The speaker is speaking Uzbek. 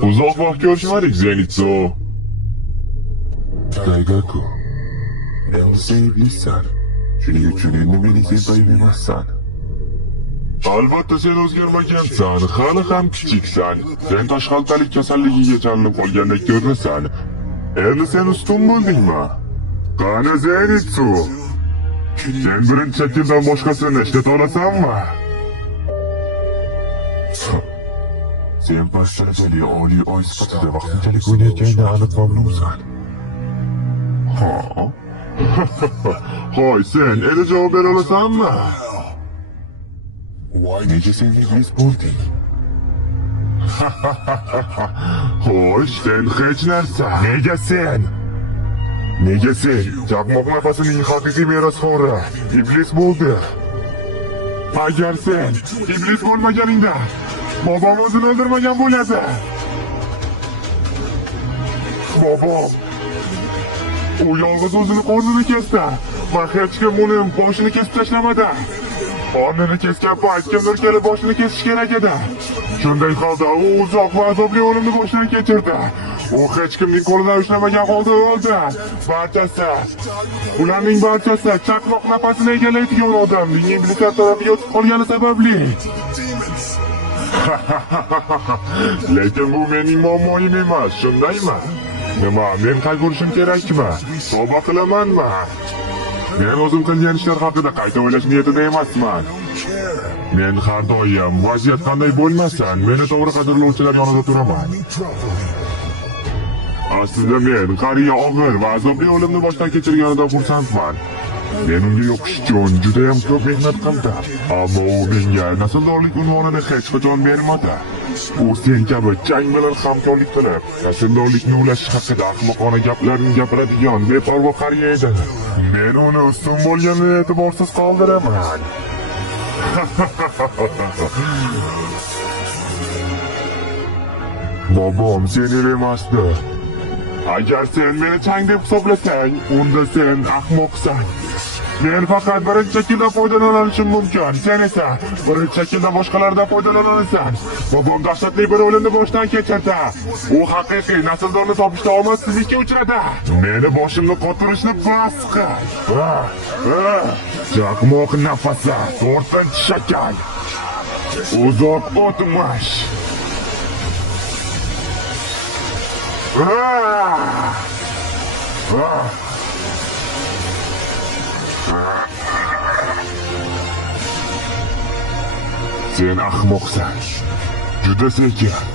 Uzoq vaqt ko'rishmadik, Zenitsu. Daigaku, men sevgilisan. Shuning uchun endi meni sevmayib emassan. Albatta sen o'zgarmagansan, hali ham kichiksan. Sen tashxaltalik kasalligiga chalinib qolgandek ko'rinasan. Endi sen ustun bo'ldingmi? Qani Zenitsu? Sen birinchi shakldan boshqasini ishlata olasanmi? Sen past darajali oliy oy sifatida vaqtinchalik o'ynayotganingdan aniq mamnunsan. Ha? Hoy, sen endi javob bera olasanmi? Nega sen iblis bo'lding? Xo'sh, sen hech narsa. Nega sen? Nega sen chaqmoq nafasining haqiqiy merosxo'ri iblis bo'ldi? Agar sen iblis bo'lmaganingda bobom o'zini o'ldirmagan bo'ladi. Bobom u yolg'iz o'zini qornini kesdi va hech kim uni boshini kesib tashlamadi. Qornini kesgan payt kimdir kelib boshini kesish kerak edi. Shunday holda u uzoq va azobli o'limni boshdan kechirdi. U hech kimning qo'lidan ushlamagan holda o'ldi. Ularning barchasi chaqmoq nafasini egallaydigan odamning iblislar tarafiga o'tib qolgani sababli. Lekin bu mening muammoim emas, shundaymi? Nima, men qayg'urishim kerakmi? Tavba qilamanmi? Men o'zim qilgan ishlar haqida qayta o'ylash niyatida emasman. Men har doim vaziyat qanday bo'lmasin, meni to'g'ri qadrlovchilar yonida turaman. Aslida men qariya og'ir va azobli o'limni boshdan kechirganidan xursandman. Men unga yoqish uchun juda ham ko'p mehnat qildim. Ammo u menga nasldorlik unvonini hech qachon bermadi. U sen kabi chang bilan hamkorlik qilib, nasldorlikni ulash haqida ahmoqona gaplarni gapiradigan beparvo qariya edi. Men uni ustun bo'lganini e'tiborsiz qoldiraman. Bobom seni emasdi. Agar sen meni chang deb hisoblasang, unda sen ahmoqsan. Men faqat birinchi shaklda foydalanishim mumkin. Sen esa birinchi shaklda boshqalardan foydalanasan. Bobom dahshatli bir o'limni boshdan kechirdi. U haqiqiy nasldorni topishda omadsizlikka uchradi. Meni boshimni qotirishni bas qil. Chaqmoq nafasi, 4-shakal. Uzoq o'tmish. Sen ahmoqsan. Juda sekin.